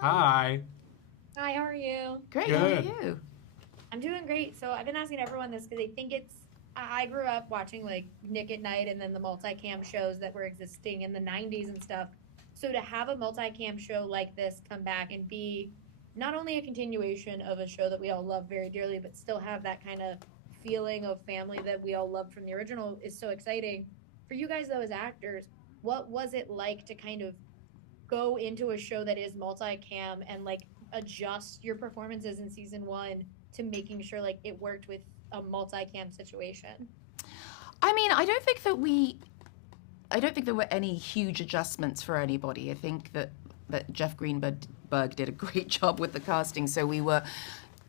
Hi. Hi, how are you? Great, how are Good. you? I'm doing great. So I've been asking everyone this because I think I grew up watching like Nick at Night and then the multicam shows that were existing in the 90s and stuff. So to have a multicam show like this come back and be not only a continuation of a show that we all love very dearly, but still have that kind of feeling of family that we all loved from the original is so exciting. For you guys, though, as actors, what was it like to kind of go into a show that is multicam and like adjust your performances in season one to making sure like it worked with a multicam situation? I mean, I don't think there were any huge adjustments for anybody. I think that Jeff Greenberg did a great job with the casting.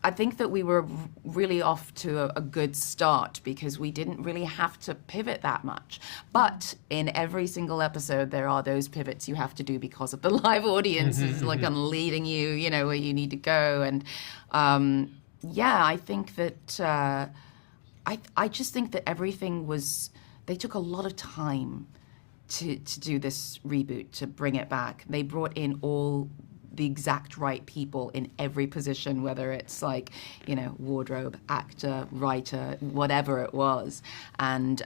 I think that we were really off to a good start because we didn't really have to pivot that much. But in every single episode, there are those pivots you have to do because of the live audience is like leading you, where you need to go. And yeah, I think that I just think that they took a lot of time to do this reboot, to bring it back. They brought in all the exact right people in every position, whether it's like, wardrobe, actor, writer, whatever it was. And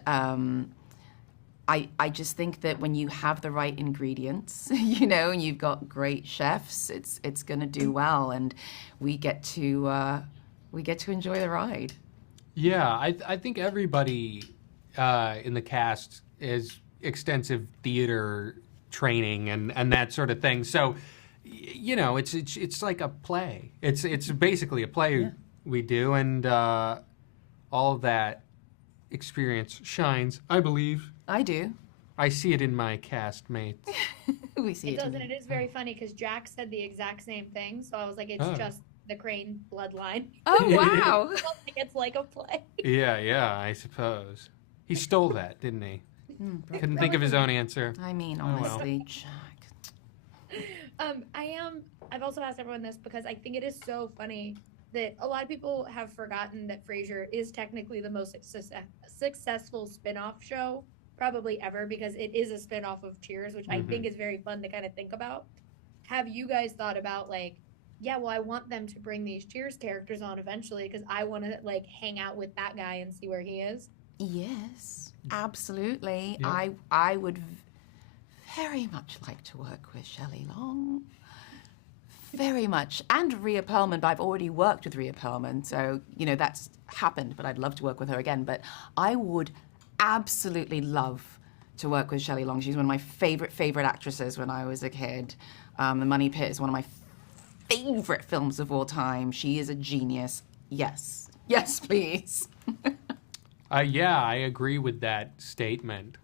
I just think that when you have the right ingredients, and you've got great chefs, it's going to do well, and we get to enjoy the ride. Yeah, I think everybody in the cast is extensive theater training and that sort of thing. So, it's like a play. It's basically a play we do, and all of that experience shines, I believe. I do. I see it in my cast mates. We see It it. does, and it is very funny because Jack said the exact same thing. So I was like, it's just the Crane bloodline. Oh, wow. It's like a play. Yeah, I suppose. He stole that, didn't he? Couldn't think of his own answer. I mean, Oh, well. honestly, Jack. I've also asked everyone this because I think it is so funny that a lot of people have forgotten that Frasier is technically the most successful spin-off show probably ever, because it is a spin-off of Cheers, which I think is very fun to kind of think about. Have you guys thought about like, yeah, well, I want them to bring these Cheers characters on eventually because I want to like hang out with that guy and see where he is? Yes, absolutely. Yeah. I would very much like to work with Shelley Long. Very much. And Rhea Perlman, but I've already worked with Rhea Perlman, so, that's happened, but I'd love to work with her again. But I would absolutely love to work with Shelley Long. She's one of my favorite actresses when I was a kid. The Money Pit is one of my favorite films of all time. She is a genius. Yes, please. Yeah, I agree with that statement.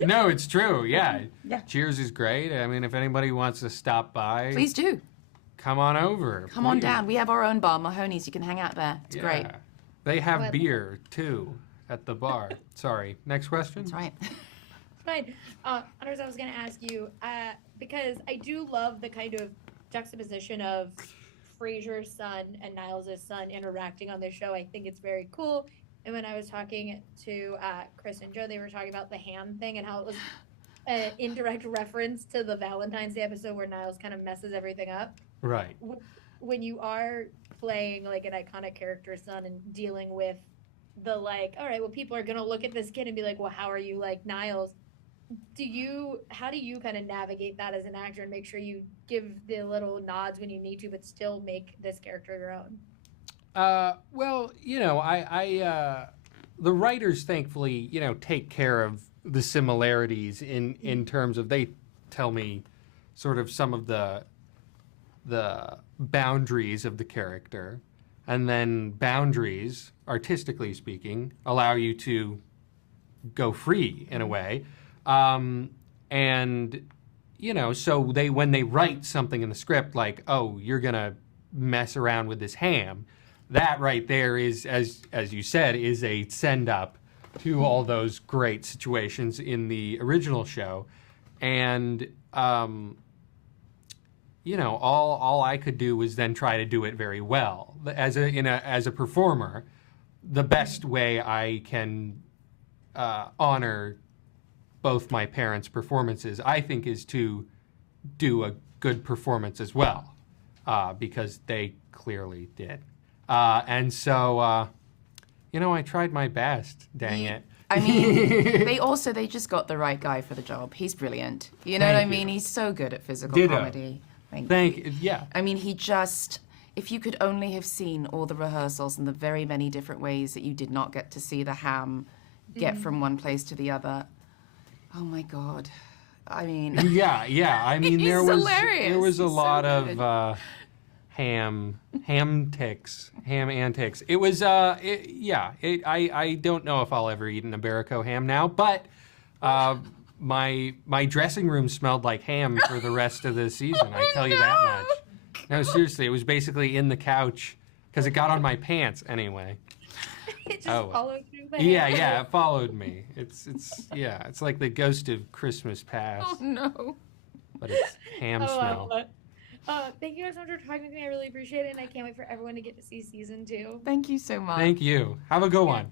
No, it's true. Yeah. Cheers is great. I mean, if anybody wants to stop by, Please do. come on over. Come on please. down. We have our own bar, Mahoney's. You can hang out there. It's great. They have Well- beer too at the bar. Sorry. Next question. That's right. Fine. Anders, I was going to ask you, because I do love the kind of juxtaposition of Frasier's son and Niles' son interacting on this show. I think it's very cool. And when I was talking to Chris and Joe, they were talking about the ham thing and how it was an indirect reference to the Valentine's Day episode where Niles kind of messes everything up. Right. When you are playing like an iconic character's son and dealing with the like, all right, well, people are going to look at this kid and be like, well, how are you like Niles? How do you kind of navigate that as an actor and make sure you give the little nods when you need to, but still make this character your own? Well, the writers thankfully, take care of the similarities in terms of, they tell me sort of some of the boundaries of the character, and then boundaries, artistically speaking, allow you to go free in a way. And, so when they write something in the script like, oh, you're going to mess around with this ham, that right there is, as you said, is a send up to all those great situations in the original show. And, all I could do was then try to do it very well. As a performer, the best way I can honor both my parents' performances, I think, is to do a good performance as well, because they clearly did. And so, I tried my best, dang it. I mean, they just got the right guy for the job. He's brilliant. You know what I mean? He's so good at physical comedy. Thank you. Yeah. I mean, if you could only have seen all the rehearsals and the very many different ways that you did not get to see the ham get from one place to the other. Oh my God. I mean. Yeah. I mean, there was a lot good. of ham antics. It was, I don't know if I'll ever eat an Iberico ham now, but my dressing room smelled like ham for the rest of the season. I tell you that much. No, seriously, it was basically in the couch because it got on my pants anyway. It just followed you. Yeah, it followed me. It's like the ghost of Christmas past. Oh no. But it's ham smell. Thank you guys so much for talking with me. I really appreciate it, and I can't wait for everyone to get to see season 2. Thank you so much. Thank you. Have a good one.